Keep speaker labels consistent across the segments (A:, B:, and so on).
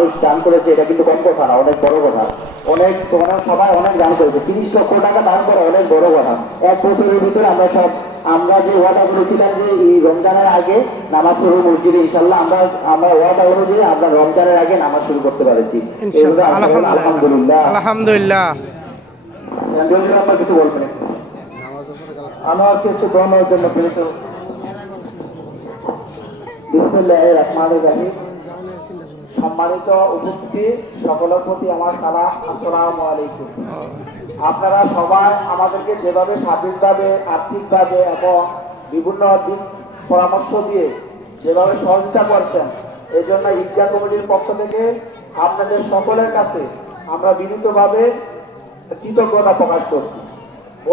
A: মানুষ দান করেছে এটা কিন্তু কম কথা না অনেক বড় কথা। অনেক তোমরা সবাই অনেক দান করেছে। তিরিশ লক্ষ টাকা দান করা অনেক বড় কথা। এক বছরের ভিতরে আমরা সব আমরা যে ওয়াদা করেছিলাম যে এই রমজানের আগে নামাজ শুরু মসজিদে ইনশাল্লাহ আমরা আমরা ওয়াদা অনুযায়ী আমরা রমজানের আগে নামাজ শুরু করতে পারেছি।
B: আলহামদুলিল্লাহ। আলহামদুলিল্লাহ।
A: আপনার কিছু বলবেন? আমাকে একটু দোয়ানোর জন্য প্রেরিত বিসমুল্লাহ রহমান রাহিম। সম্মানিত উপস্থিতি, সকলের প্রতি আমার সালাম, আসসালামু আলাইকুম। আপনারা সবাই আমাদেরকে যেভাবে স্বাধীনভাবে, আর্থিকভাবে এবং বিভিন্ন দিক পরামর্শ দিয়ে যেভাবে সহযোগিতা করছেন এই জন্য ঈদগাহ কমিটির পক্ষ থেকে আপনাদের সকলের কাছে আমরা বিনীতভাবে কৃতজ্ঞতা প্রকাশ করছি।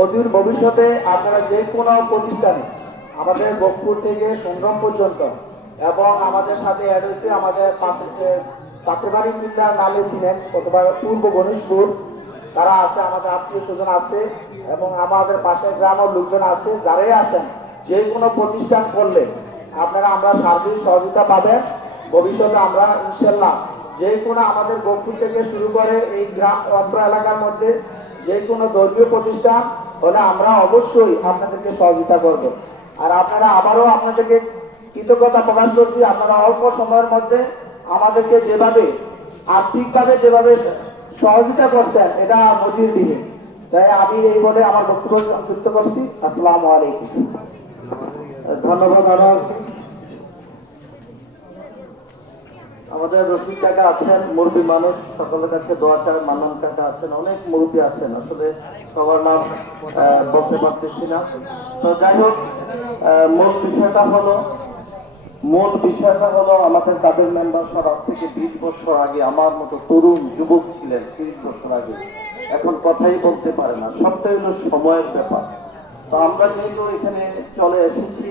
A: অদূর ভবিষ্যতে আপনারা যে কোনো প্রতিষ্ঠানে আমাদের বকপুর থেকে সংগ্রাম পর্যন্ত এবং আমাদের সাথে অ্যাড আমাদের পাত্রবাড়ি মিল্লার নালে ছিলেন, অথবা পূর্ব গণেশপুর। তারা আছে, আমাদের আত্মীয় স্বজন আছে এবং আমাদের পাশের গ্রামের লোকজন আছে, যারাই আছেন, যে কোনো প্রতিষ্ঠান করলে আপনারা আমরা সার্বিক সহযোগিতা পাবেন। ভবিষ্যতে আমরা ইনশাল্লাহ যে কোনো আমাদের বকপুর থেকে শুরু করে এই গ্রাম অত্র এলাকার মধ্যে যে কোনো ধর্মীয় প্রতিষ্ঠান হলে আমরা অবশ্যই আপনাদেরকে সহযোগিতা করব। আর আপনারা আবারও আপনাদেরকে কৃতজ্ঞতা প্রকাশ করছি আপনারা অল্প সময়ের মধ্যে আমাদেরকে যেভাবে আর্থিকভাবে যেভাবে সহযোগিতা করছেন, এটা নজির দিবে তাই আমি এই বলে আমার বক্তব্য সংযুক্ত করছি। আসসালামু আলাইকুম। ধন্যবাদ আমার আমাদের রফিক কাকা আছেন, মুরব্বী মানুষ। সকলের কাছে দোয়া চান মান্নান কাকা আছেন, অনেক মুরব্বী আছেন। আসলে সবার নাম বলতে পারতেছি না। তো যাই হোক মূল বিষয়টা হলো মূল বিষয়টা হলো আমাদের তাদের মেম্বার সব আজ থেকে বিশ বছর আগে আমার মতো তরুণ যুবক ছিলেন, তিরিশ বছর আগে। এখন কথাই বলতে পারে না। সবটাই হলো সময়ের ব্যাপার। তো আমরা যেহেতু এখানে চলে এসেছি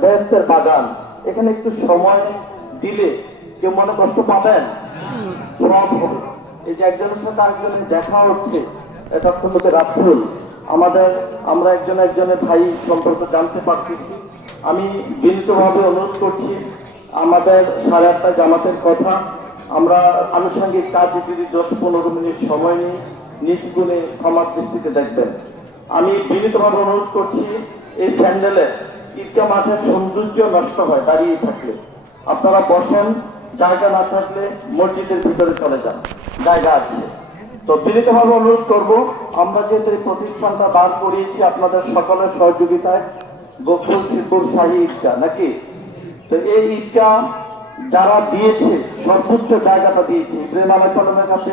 A: বেহেস্তের বাগান, এখানে একটু সময় দিলে কেউ মনে কষ্ট পাবেন? সব। এই যে একজনের সাথে আরেকজনের দেখা হচ্ছে, এটা অত্যন্ত রাতফুল আমাদের, আমরা একজন একজনের ভাই সম্পর্কে জানতে পারতেছি। আমি বিনীতভাবে অনুরোধ করছি, আমাদের সাড়ে আটটা জামাতের কথা। আমরা আনুষঙ্গিক কাজ যদি দশ পনেরো মিনিট সময় নিই, নিজ গুণে ক্ষমা দৃষ্টিতে দেখবেন। আমি বিনীতভাবে অনুরোধ করছি, এই স্যান্ডেলে ঈদগাহ মাঠের সৌন্দর্য নষ্ট হয় দাঁড়িয়ে থাকলে। আপনারা বসেন, জায়গা না থাকলে মসজিদের ভিতরে চলে যান, জায়গা আছে। তো বিনীতভাবে অনুরোধ করব, আমরা যেহেতু এই প্রতিষ্ঠানটা দাঁড় করিয়েছি আপনাদের সকলের সহযোগিতায় গোকুল শিবপুর শাহী ঈদগাহ নাকি? তো এই ঈদগাহ যারা দিয়েছে সর্বোচ্চ জায়গাটা দিয়েছে ইব্রাহিম আলাইসালামের কাছে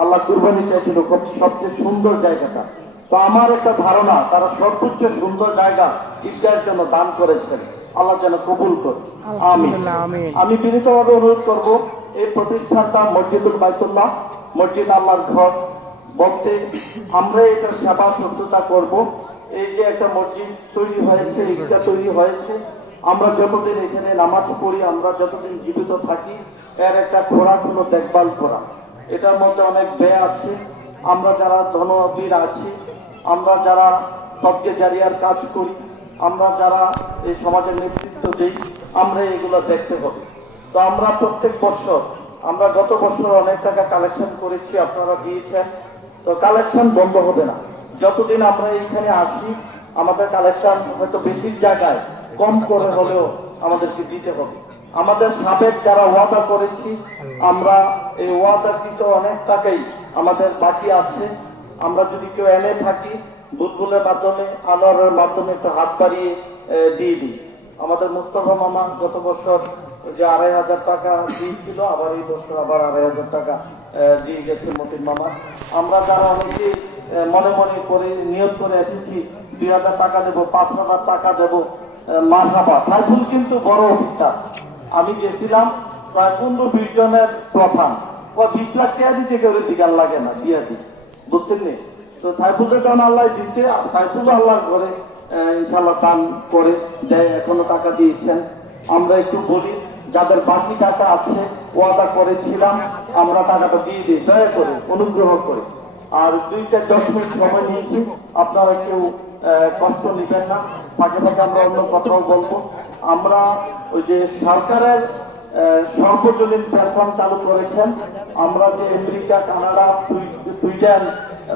A: আল্লাহ কুরবানি চাইছিল সবচেয়ে সুন্দর জায়গাটা। তো আমার একটা ধারণা তারা সর্বোচ্চ সুন্দর জায়গা ঈদগাহের জন্য দান করেছেন। আল্লাহ যেন কবুল করে আমি আমি বিনীতভাবে অনুরোধ করব এই প্রতিষ্ঠানটা মসজিদুল বাইতুল্লাহ মসজিদ আল্লাহর ঘর। বলতে আমরা এটা সেবা শুশ্রূষা করব। এই যে একটা মসজিদ তৈরি হয়েছে ঈদগাহ তৈরি হয়েছে, আমরা যতদিন এখানে নামাজ পড়ি, আমরা যতদিন জীবিত থাকি, এর একটা খোরাক হলো দেখভাল করা। এটার মধ্যে অনেক ব্যয় আছে। আমরা যারা ধনবীর আছি, আমরা যারা সবকে জারিয়ার কাজ করি, আমরা যারা এই সমাজের নেতৃত্ব দিই, আমরা এগুলো দেখতে হবে তো আমরা প্রত্যেক বছর, আমরা গত বছর অনেক টাকা কালেকশন করেছি, আপনারা দিয়েছেন। তো কালেকশন বন্ধ হবে না। যতদিন আমরা এইখানে আসি, আমাদের কালেকশন হয়তো বেশির জায়গায় কম করে হলেও আমাদেরকে দিতে হবে। আমাদের সাবেক যারা ওয়াদা করেছি, আমরা এই ওয়াদাকৃত অনেক টাকাই আমাদের বাকি আছে। আমরা যদি কেউ এনে থাকি বুলবুলের মাধ্যমে, আনোয়ারের মাধ্যমে একটু হাত বাড়িয়ে দিয়ে দিই। আমাদের মুস্তফা মামা গত বছর যে আড়াই হাজার টাকা দিয়েছিল, আবার এই বছর আবার আড়াই হাজার টাকা দিয়ে গেছে মতিন মামা। আমরা যারা অনেকে আহ, মনে মনে করে নিয়োগ করে এসেছি দুই হাজার টাকা দেবো পাঁচ হাজার টাকা দেবো মার হাবা সাইফুল কিন্তু বড় অফিসার আমি গেছিলাম প্রায় পনেরো বিশ জনের প্রধান বিশ লাখ টাকা দিতে কেউ দিকার লাগে না দিয়ে দিই। বুঝছেন নি? তো সাইফুলকে যখন আল্লাহ দিতে সাইফুল আল্লাহর করে ইনশাল্লাহ দান করে দেয় এখনও টাকা দিয়েছেন। আমরা একটু বলি যাদের বাকি টাকা আছে, ওয়াদা করেছিলাম, আমরা টাকাটা দিয়ে দিই, দয়া করে, অনুগ্রহ করে। আর দুই চার দশ মিনিট সময় নিয়েছি, আপনারা কেউ কষ্ট নেবেন না। ফাঁকে ফাঁকে আমরা অন্য কথাও বলব। আমরা ওই যে সরকারের সর্বজনীন পেনশন চালু করেছেন। আমরা যে আমেরিকা, কানাডা, সুই- সুইডেন,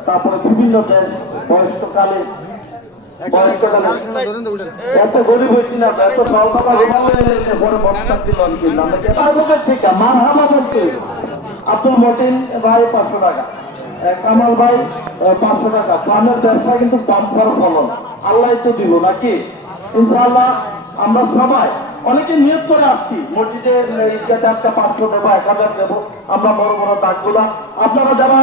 A: তারপরে বিভিন্ন দেশ, বয়স্ককালে আব্দুল মতিন ভাই পাঁচশো টাকা কামাল ভাই পাঁচশো টাকা। পানের ব্যবসা কিন্তু বাম্পার ফলন। আল্লাহ তো দিব নাকি? ইনশাআল্লাহ আমরা সবাই অনেকে নিয়োগ করে আসছি। মসজিদে ঈদগাতে একটা পাঁচশো দেবো এক হাজার দেবো। আমরা বড় বড় দাগগুলা। আপনারা যারা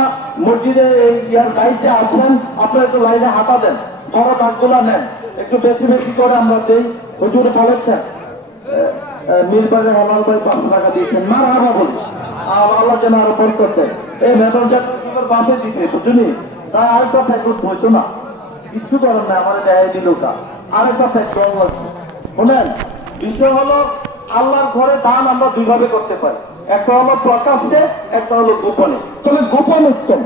A: মসজিদে ইয়ার দায়িত্বে আছেন আপনারা একটু লাইনে হাঁটা দেন। নেন। একটু বেশি বেশি করে আমরা হুজুর বলেছেন ভাই পাঁচশো টাকা দিয়েছেন। মার হাবা বলি। আর আল্লাহ যেন আরও বল করতে এই জাতীয় বাসে দিতে হইতো না। কিচ্ছু করেন না আমার দেয় দিল হচ্ছে শোনেন, বিষয় হলো আল্লাহর ঘরে দান আমরা দুইভাবে করতে পারি। একটা হলো প্রকাশ্যে, একটা হলো গোপনে। তবে গোপন উত্তম।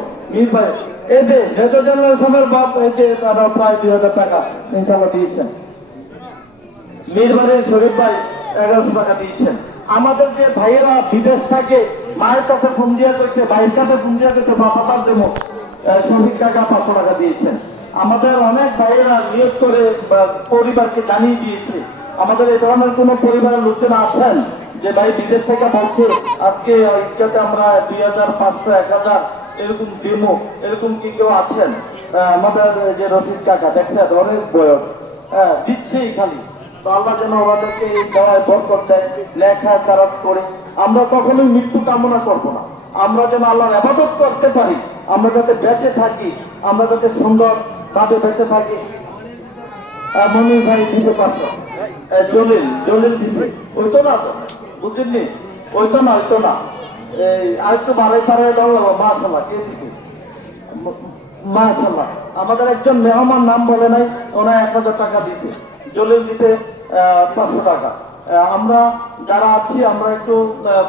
A: আমাদের যে ভাইয়েরা বিদেশ থাকে মায়ের কাছে ভাইয়ের কাছে টাকা পাঁচশো টাকা দিয়েছেন। আমাদের অনেক ভাইয়েরা নিয়োগ করে পরিবারকে জানিয়ে দিয়েছে। আমাদের এই ধরনের কোনো পরিবারের লোকজন আছেন যে ভাই বিদেশ থেকে বলছে, আজকে আমরা দুই হাজার পাঁচশো, এক হাজার এরকম ডেমো এরকম কি কেউ আছেন? আমাদের যে রশিদ কাকা, দেখছেন? অনেক বয়স। হ্যাঁ দিচ্ছেই খালি। তো আল্লাহ যেন আমাদেরকে এই দেওয়ায় বরকত দেয়, লেখা তারা করে। আমরা কখনোই মৃত্যু কামনা করব না। আমরা যেন আল্লাহর আবাদত করতে পারি। আমরা যাতে বেঁচে থাকি, আমরা যাতে সুন্দর ভাবে বেঁচে থাকি। মনির ভাই দিতে পারতো জলিল জলিল দিতে ওই তো না তো? বুঝলেননি ওই তো না, ওই তো না। এই আরেকটু বাড়াই বাড়াই দাও মাশাল্লাহ কে দিতে মাশাল্লাহ আমাদের একজন মেহমান নাম বলে নাই ওনা এক হাজার টাকা দিতে জলিল দিতে পাঁচশো টাকা। আমরা যারা আছি আমরা একটু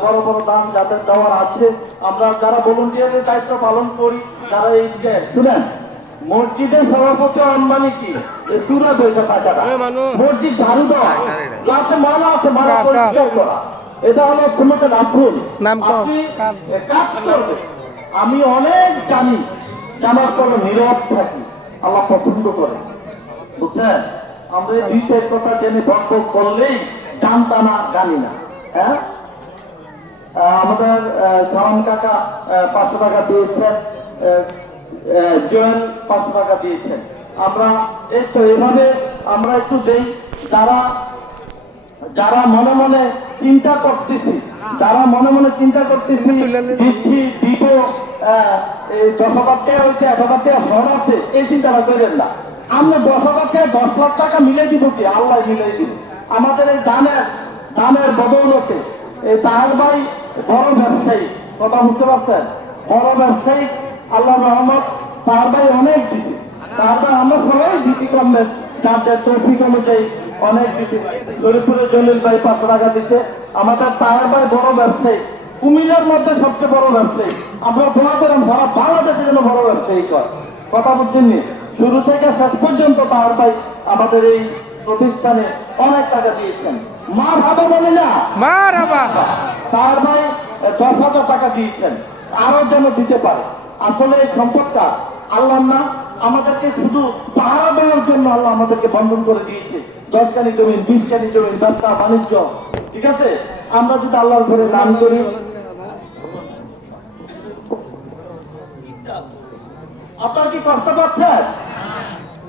A: বড় বড় দাম যাদের দেওয়ার আছে আমরা যারা ভলেন্টিয়ারের দায়িত্ব পালন করি যারা এই যে শুনেন মসজিদের সভাপতি আম্বানি কি? সুরা টাকাটা মসজিদ ঝাড়ু দেওয়া। মালা আছে মালা পরিষ্কার করা। এটা হলো রাখুন
B: নাম
A: কাজ করবেন আমি অনেক জানি জানার পরে নীরব থাকি। আল্লাহ পছন্দ করে। বুঝছেন? আমরা দুই চার কথা জেনে করলেই জানতা না জানি না। হ্যাঁ? আমাদের সালাম কাকা পাঁচশো টাকা দিয়েছেন আহ, পাঁচশো টাকা দিয়েছেন। আমরা এই তো এভাবে আমরা একটু দেই যারা যারা মনে মনে চিন্তা করতেছি, যারা মনে মনে চিন্তা করতেছি, দিচ্ছি, দিব দশ হাজার টাকা হইতে এক হাজার টাকা সরাতে এই চিন্তাটা করেন না। আমরা দশ হাজার টাকা দশ লাখ টাকা মিলে দিব কি? আল্লাহ মিলে দিব। আমাদের এই দানের দানের বদৌলতে, এই তাহার ভাই বড় ব্যবসায়ী, কথা বুঝতে পারছেন? বড় ব্যবসায়ী, আল্লাহ রহমত, তাহার ভাই অনেক দিচ্ছে তাহার ভাই আমরা সবাই দিচ্ছি কমবেন যার যার তৌফিক অনুযায়ী অনেক দিচ্ছে শরীফপুরে জলিল ভাই পাঁচশো টাকা দিচ্ছে। আমাদের তাহার ভাই বড় ব্যবসায়ী। কুমিল্লার মধ্যে সবচেয়ে বড় ব্যবসায়ী। আমরা দোয়া করেন সারা বাংলাদেশের জন্য বড় ব্যবসায়ী কর। কথা বুঝছেন শুরু থেকে শেষ পর্যন্ত তাহার ভাই আমাদের এই প্রতিষ্ঠানে অনেক টাকা দিয়েছেন। মা ভাবে বলে না?
B: মারাবা
A: তার ভাই দশ হাজার টাকা দিয়েছেন। আরও যেন দিতে পারে। আসলে এই সম্পদটা আল্লাহ না আমাদেরকে শুধু পাহারা দেওয়ার জন্য আল্লাহ আমাদেরকে বন্ধন করে দিয়েছে। দশ কানি জমিন বিশ কানি জমিন ব্যবসা বাণিজ্য। ঠিক আছে? আমরা যদি আল্লাহর ঘরে দান করি। আপনারা কি কষ্ট পাচ্ছেন?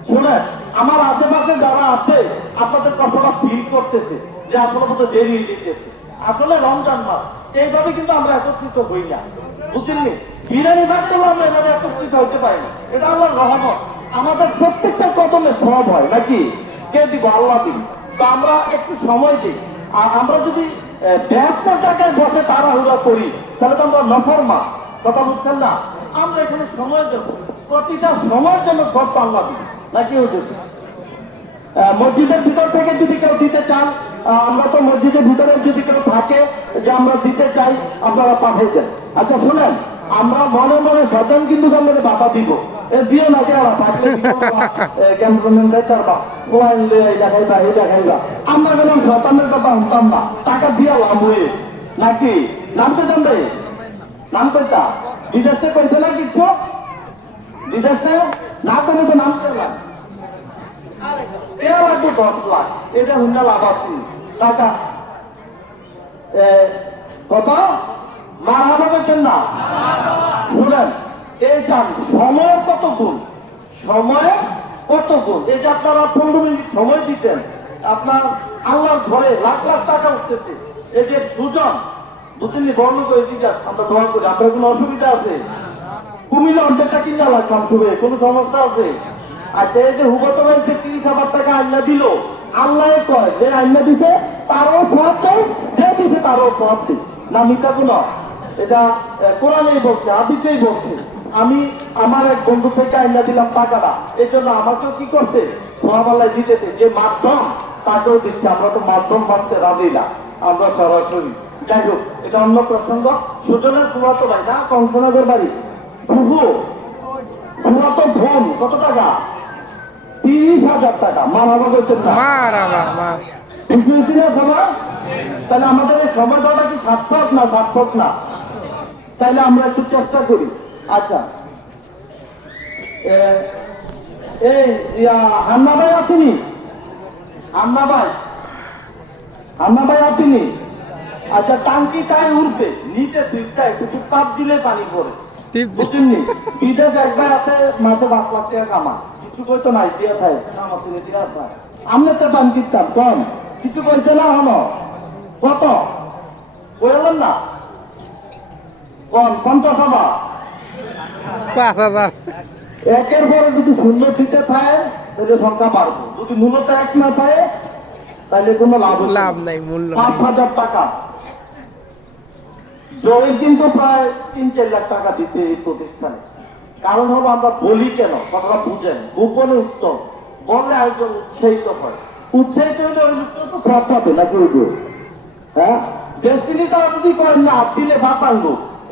A: শুনেন, আমার আশেপাশে যারা আছে, আপনাদের কষ্টটা ফিল করতেছে, যে আসলে মতো দেরি দিতেছে। আসলে রমজান মাস, এইভাবে কিন্তু আমরা একত্রিত হই না। বুঝলেন বিরিয়ানি করলে আমরা এভাবে একত্রিত হতে পারি না। এটা আল্লাহর রহমত। আমাদের প্রত্যেকটা কদমে সব হয়, নাকি? কে দিব, আল্লাহ দিব। তো আমরা একটু সময় দিই। আর আমরা যদি ব্যস্ত জায়গায় বসে তাড়াহুড়া করি, তাহলে তো আমরা নফর মাস কথা বুঝছেন না? আমরা এখানে সময় দেব। প্রতিটা সময়ের জন্য সব আল্লাহ দিই নাকি হুজুর? মসজিদের ভিতর থেকে যদি কেউ দিতে চান আমরা তো মসজিদের ভিতরে যদি কেউ থাকে, যে আমরা দিতে চাই, আপনারা পাঠিয়ে দেন। আচ্ছা শুনেন। আমরা মনে মনে সচেতন কিন্তু আমরা বাধা দিব। এ দিও না ওয়াইন এই আমরা গেলাম সন্তানের কথা না, টাকা দিয়া লাভ হয়ে। নাকি? নাম তো জানবে? বিদেশে না কিছু বিদেশে? না করে তো নাম পেলাম তেরো লাগবে দশ লাখ। এটা হুন্ডা লাভ আছে। টাকা। কত? মার হাবা করছেন না শুনেন এই যান সময়ের কত গুণ? সময়ের কত গুণ? এই যে আপনারা পনেরো মিনিট সময় দিতেন, আপনার আল্লাহর ঘরে লাখ লাখ টাকা উঠতেছে। এই যে সুজন বুঝলেন বর্ণ করে দিকে আমরা দোয়া করি, আপনার কোনো অসুবিধা আছে? কুমিল্লা অর্ধেকটা কিনা লাগছে শুভে কোনো সমস্যা আছে? আচ্ছা এই যে হুবত যে তিরিশ হাজার টাকা আইনা দিল। আল্লাহ কয়, যে আইনা দিছে, তারও সব চাই, যে দিছে তারও সব দিই না মিথ্যা কোনো? এটা কোরআনেই বলছে আদিতেই বলছে। আমি আমার এক বন্ধু থেকে আইনা দিলাম টাকাটা এই জন্য আমাকেও কি করছে? মহামাল্লায় দিতেছে যে মাধ্যম তাকেও দিচ্ছে। আমরা তো মাধ্যম ভাবতে রাজি না। আমরা সরাসরি যাই হোক এটা অন্য প্রসঙ্গ। সুজনের ফুয়াতো ভাই না? কংসনগর বাড়ি। ফুফু ফুয়াতো বোন কত টাকা? তিরিশ হাজার টাকা।
B: মারাবা
A: সবাই তাহলে আমাদের এই দেওয়াটা কি সার্থক না সার্থক না? তাইলে আমরা একটু চেষ্টা করি। আচ্ছা। এই হান্না ভাই আসেনি হান্না ভাই। হান্না ভাই আসেনি আচ্ছা টাঙ্কি তাই উঠবে নিচে সুইচটা একটু তাপ দিলে পানি পড়ে।
B: টিপ
A: বুঝলেননি বিদেশ একবার হাতে মাসে পাঁচ লাখ টাকা কামা কিছু কইতো নাই দিয়া থাকে নামাজ দিয়া থাকে আমনে তো দিতাম কম। কিছু কইতে না হন কত? বললাম না? কম পঞ্চাশ হাজার। একের পরে যদি শূন্য দিতে থাকে তাহলে সংখ্যা বাড়বে। যদি মূলত এক না থাকে তাহলে কোনো লাভ
B: লাভ নাই মূল্য
A: পাঁচ হাজার টাকা। জয়ের কিন্তু প্রায় তিন চার লাখ টাকা দিতে এই প্রতিষ্ঠানে। কারণ হলো আমরা বলি কেন? কথাটা বুঝেন। গোপনে উত্তম। বললে একজন উৎসাহিত হয়। উৎসাহিত হলে ওই লোকটা তো সব পাবে নাকি যে? হ্যাঁ? ডেস্টিনি তারা যদি করেন না দিলে আনব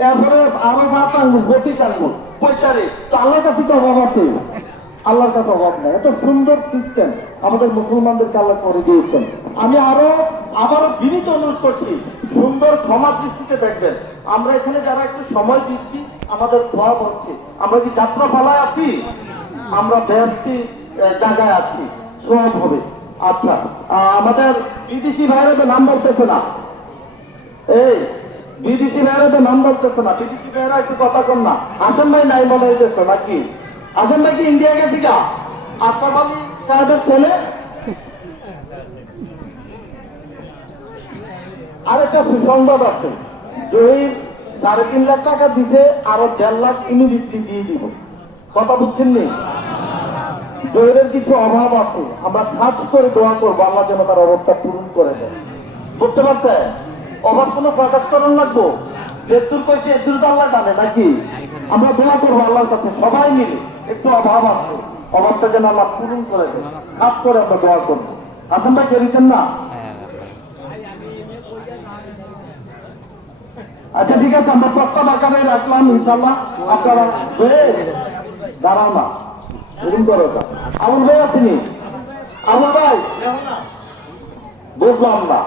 A: এরপরে আরও আনব গতি আনব পয়সারে তো আল্লাহর কাছে তো অভাব আছে। আল্লাহর কাছে অভাব নেই। এত সুন্দর সিস্টেম আমাদের মুসলমানদেরকে আল্লাহ করে দিয়েছেন। আমি আরও, আবারও বিনীত অনুরোধ করছি, সুন্দর ক্ষমা দৃষ্টিতে দেখবেন। আমরা এখানে যারা একটু সময় দিচ্ছি, আমাদের সব হচ্ছে। আমরা কি যাত্রা পালায় আছি? আমরা ব্যস্তি জায়গায় আছি। সব হবে। আচ্ছা আমাদের বিদেশি ভাইরা তো নাম বলতেছে না। এই বিদেশি ভাইরা তো নাম বলতেছে না, বিদেশি ভাইরা একটু কথা কম না। আসেন ভাই, নাই মনে হইতেছে নাকি? আসেন ভাই, কি ইন্ডিয়া গেছি গা আশরাফ সাহেবের ছেলে? আরেকটা সুসংবাদ আছে। জহির সাড়ে তিন লাখ টাকা দিতে আরও দেড় লাখ ইউনিভার্সিটি দিয়ে দিব। কথা বুঝছেন নি? জহিরের কিছু অভাব আছে। আমরা কাজ করে দোয়া করব, আল্লাহ যেন তার অভাবটা পূরণ করে দেয়। বুঝতে পারছেন? অভাব কোনো প্রকাশ করার লাগবো এদুর কইতে এদুর তো আল্লাহ জানে, নাকি? আমরা দোয়া করব আল্লাহর কাছে, সবাই মিলে একটু অভাব আছে। অভাবটা যেন আল্লাহ পূরণ করে দেয় কাজ করে আমরা দোয়া করব। হাসান ভাই কেরিছেন না? আচ্ছা ঠিক আছে, আমরা প্রস্তাব আকারে রাখলাম ইনশাল্লাহ আপনারা দাঁড়াও না। এরকম করো না আমল ভাই, আপনি? আমল ভাই বুঝলাম না।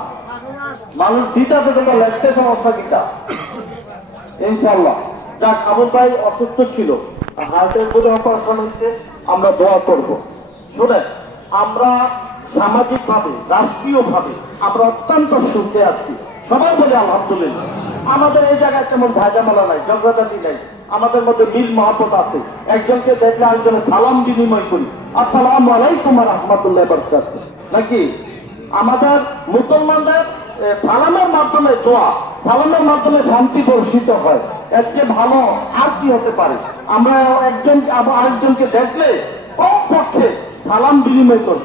A: মানুষ দিতা তো তোমরা লেখতে সমস্যা কিটা ইনশাল্লাহ যাক আমল ভাই অসুস্থ ছিল হার্টের বলে অপারেশন হচ্ছে আমরা দোয়া করব। শোনেন, আমরা সামাজিক ভাবে রাষ্ট্রীয় ভাবে আমরা অত্যন্ত সুখে আছি। সবাই বলে আলহামদুলিল্লাহ। আমাদের এই জায়গায় তেমন ঝাঁঝামেলা নাই, ঝগড়াঝাটি নাই। আমাদের মধ্যে মিল মহাপত আছে। একজনকে দেখলে আরেকজনের সালাম বিনিময় করি। আসসালাম আলাইকুম রহমতুল্লাহ বরকাত নাকি? আমাদের মুসলমানদের সালামের মাধ্যমে দোয়া, সালামের মাধ্যমে শান্তি বর্ষিত হয়। এর চেয়ে ভালো আর কি হতে পারে? আমরা একজন আরেকজনকে দেখলে কম পক্ষে সালাম বিনিময় করব।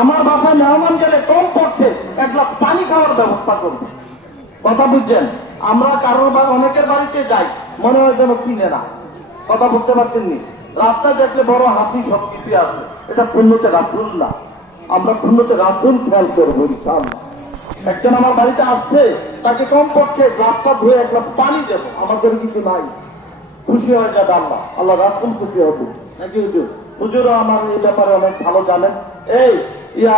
A: আমার বাসায় মেহমান গেলে কম পক্ষে এক গ্লাস পানি খাওয়ার ব্যবস্থা করব। কথা বুঝছেন? আমরা কারোর অনেকের বাড়িতে যাই, মনে হয় যেন কিনে না। কথা বুঝতে পারছেন নি রাস্তা দেখলে বড় হাসি সব কিছু আছে। এটা পূর্ণতে রাসুল না। আমরা পূর্ণতে রাসুল খেয়াল করব, ইনশাআল্লাহ। একজন আমার বাড়িতে আসছে, তাকে কম পক্ষে গ্লাসটা ধুয়ে এক গ্লাস পানি দেবো। আমাদের কিছু নাই। খুশি হয়ে যাবে আল্লাহ। আল্লাহ রাসুল খুশি হবে। নাকি হুজুর? হুজুরও আমার এই ব্যাপারে অনেক ভালো জানেন। এই, ইয়া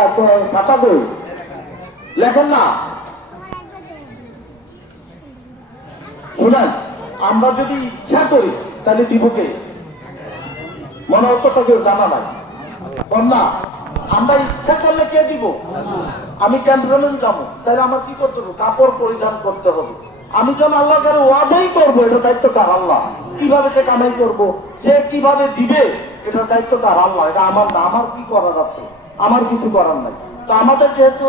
A: খাতা বই? লেখেন না? শুনেন, আমরা যদি ইচ্ছা করি, তাহলে দিব কে? মনে হতো তো কেউ জানা নাই। না। আমরা ইচ্ছা করলে কে দিব? আমি ক্যান্টনমেন্ট যাব তাহলে আমার কি করতে হবে? কাপড় পরিধান করতে হবে। আমি যখন আল্লাহর কাছে ওয়াদাই করব, এটা দায়িত্ব কার আল্লাহ? কীভাবে সে কামাই করব? সে কীভাবে দিবে? এটা দায়িত্ব কার আল্লাহ? এটা আমার না, আমার কি করার আছে? আমার কিছু করার নাই। তো আমাদের যেহেতু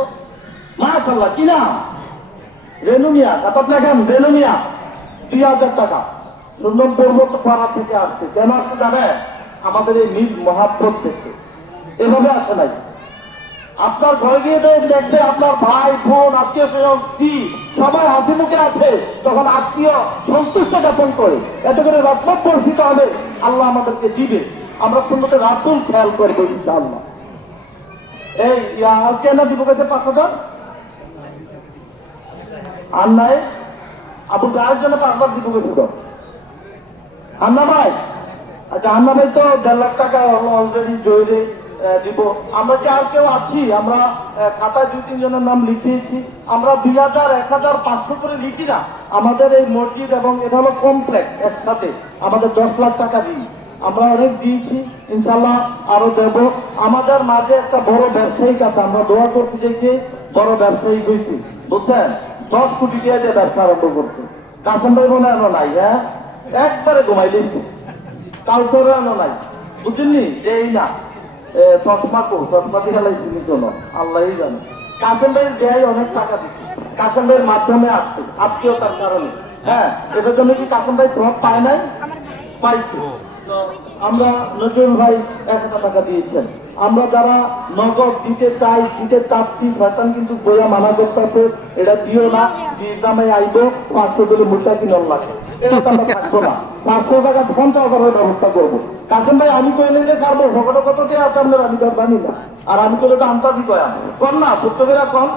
A: মাশাল্লাহ কি না রেনুমিয়া কাতার দেখেন রেনুমিয়া দুই হাজার টাকা। সুন্দর পর্বত পাড়া থেকে আসছে। কেন আসছে জানে আমাদের এই নিজ মহাপ্রত থেকে এভাবে আসে নাই। আপনার ঘরে গিয়ে তো দেখবে আপনার ভাই বোন আত্মীয় স্বজন স্ত্রী সবাই হাসি মুখে আছে তখন আত্মীয় সন্তুষ্ট জ্ঞাপন করে। এত করে রত্ন বর্ষিত হবে আল্লাহ আমাদেরকে দিবে। আমরা সুন্দর রাতুল খেয়াল করব ইনশাআল্লাহ। এই ইয়া, আর কেন দিব কাছে পাঁচ হাজার? আর নাই? আবু গায়ের জন্য পাঁচ লাখ দিব গেছিল আন্না ভাই? আচ্ছা আন্না ভাই তো দেড় লাখ টাকা অলরেডি জয়রে দিব। আমরা আর কেউ আছি? আমরা খাতায় দুই তিনজনের নাম লিখিয়েছি। আমরা দুই হাজার এক হাজার পাঁচশো করে লিখি না। আমাদের এই মসজিদ এবং এটা হলো কমপ্লেক্স একসাথে। আমাদের দশ লাখ টাকা দিই। আমরা অনেক দিয়েছি ইনশাল্লাহ আরও দেব। আমাদের মাঝে একটা বড় ব্যবসায়িক আছে, আমরা দোয়া করতে দেখে বড় ব্যবসায়িক হয়েছি। বুঝছেন? দশ কোটি টাকা দিয়ে ব্যবসা আরম্ভ করছে। কাসম ভাই মনে হয় নাই হ্যাঁ? একবারে ঘুমাই দিচ্ছি কাউকে আনো নাই। বুঝলি এই না। চশমা কো চশমা দিয়ে গেলাইছি জন্য আল্লাহই জানে। কাসেম ভাইয়ের অনেক টাকা দিচ্ছে কাসেম ভাইয়ের মাধ্যমে আসছে, আত্মীয়তার কারণে। হ্যাঁ এটার জন্য কি কাসেম ভাই সব পায় নাই? পাইছে। আমরা নজরুল ভাই এক হাজার টাকা দিয়েছেন। আমরা যারা নগদ দিতে চাই, দিতে চাচ্ছি, শয়তান কিন্তু বইয়া মানা করতেছে এটা দিও না। ইসলামে আইবো, পাঁচশো কিনল লাগে। পাঁচশো টাকা পঞ্চাশ ব্যবস্থা করব কাছেন ভাই আমি কইলে যে সারবো সকল কত আপনার আমি তো জানি না আর আমি কইলে তো আন্তাজি কয়া কম না পুত্রকেরা কম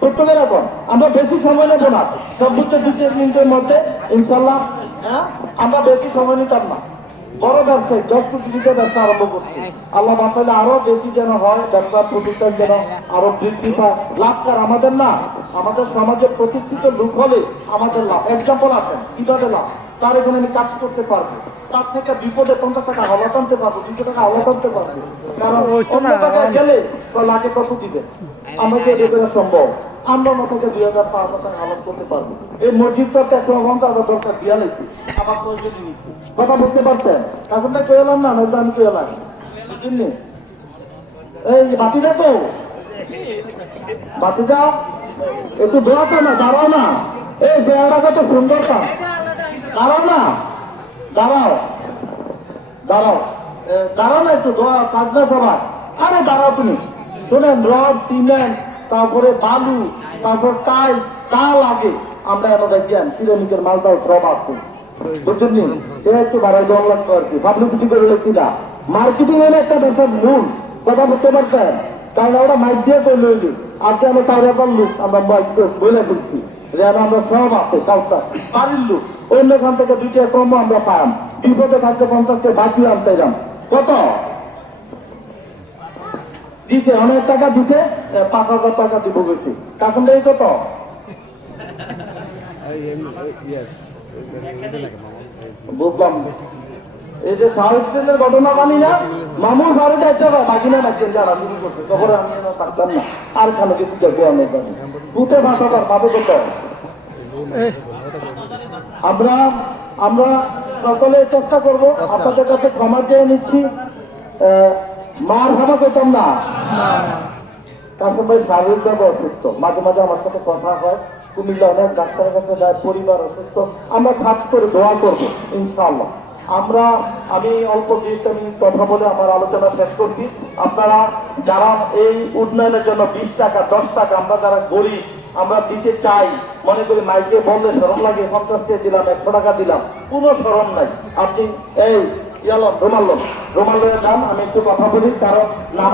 A: পুত্রকেরা কম আমরা বেশি সময় নেব না সর্বোচ্চ দু চার মিনিটের মধ্যে ইনশাল্লাহ হ্যাঁ আমরা বেশি সময় নিতাম না। বড় ব্যবসায়ী দশ কোটি ব্যবসা আরম্ভ করছে। আল্লাহ বাতালে আরও বেশি যেন হয় ব্যবসা প্রতিষ্ঠান যেন আরও বৃদ্ধি পায়। লাভকার আমাদের না। আমাদের সমাজে প্রতিষ্ঠিত লোক হলে আমাদের লাভ। এক্সাম্পল আছেন কীভাবে লাভ? তার এখানে আমি কাজ করতে পারব। তার থেকে বিপদে পঞ্চাশ টাকা হলা টানতে পারব দুশো টাকা হলা টানতে পারব। কারণ অন্য টাকায় গেলে লাগে কত দিবে? আমাকে এটা সম্ভব? আমরা না থেকে দুই হাজার পাঁচ হাজার আলাপ করতে পারব। এই মসজিদটা তো একশো ঘণ্টা হাজার দরকার, দিয়া লেছি আমার প্রয়োজনই নিচ্ছি কথা বলতে পারতেন? এখন তো কয়ে এলাম না নয়তো আমি কয়ে এলাম। বুঝলি এই বাতি তো। বাতি যাও একটু দোয়াতো না, দাঁড়াও না। এই দেয়াটা কত সুন্দর তা। দাঁড়াও না। দাঁড়াও। দাঁড়াও। দাঁড়াও না একটু, দোয়া কাজটা সবার। আরে দাঁড়াও তুমি। শোনেন রড সিমেন্ট তারপরে বালু, তারপর টাই তা লাগে। আমরা এনে দেখেন সিরামিকের মালটাও সব আছে বুঝছেন একটু বাড়াই, দল লাগতো আর কি? ভাবলি কিছু মার্কেটিং হলে একটা ব্যাপার মূল। কথা বলতে পারতেন কারণ আমরা মাইক দিয়ে তো লইলি আজকে আমরা তারা লোক? আমরা মাইক বলে ফেলছি। যেন আমরা সব আছে কাউটা বাড়ির লোক। অন্য খান থেকে দুইটা কম আমরা পাম। বিপদে থাকতে পঞ্চাশকে বাকি আনতে যাম। কত? দিছে অনেক টাকা দিছে পাঁচ হাজার টাকা দিব বেশি। তখন এই কত? বুঝলাম এই যে সাহেবের ঘটনা মানি না মামুর বাড়ি যাইতে হবে বাকি না যারা শুরু করছে তখন আমি থাকতাম না আর কেন কিছু দেখব আমি পাঁচ হাজার পাবো কত? আমরা আমরা সকলে চেষ্টা করব আপনাদের কাছে ক্ষমা চেয়ে নিচ্ছি মার খাওয়া করতাম না। কাসম ভাই শারীরিকভাবে অসুস্থ। মাঝে মাঝে আমার সাথে কথা হয়। কুমিল্লা অনেক ডাক্তারের কাছে যায়, পরিবার অসুস্থ। আমরা কাজ করে দোয়া করব, ইনশাআল্লাহ। আমরা, আমি অল্প দিয়েছি কথা বলে আমার আলোচনা শেষ করছি। আপনারা যারা এই উন্নয়নের জন্য বিশ টাকা, দশ টাকা, আমরা যারা গরিব, আমরা দিতে চাই, মনে করি মাইকে বললে সরম লাগে, পঞ্চাশ টাকা দিলাম, একশো টাকা দিলাম, কোনো সরম নাই। আপনি এই ইয়ালম রোমাল রোমাল যান আমি একটু কথা বলি, কারণ নাম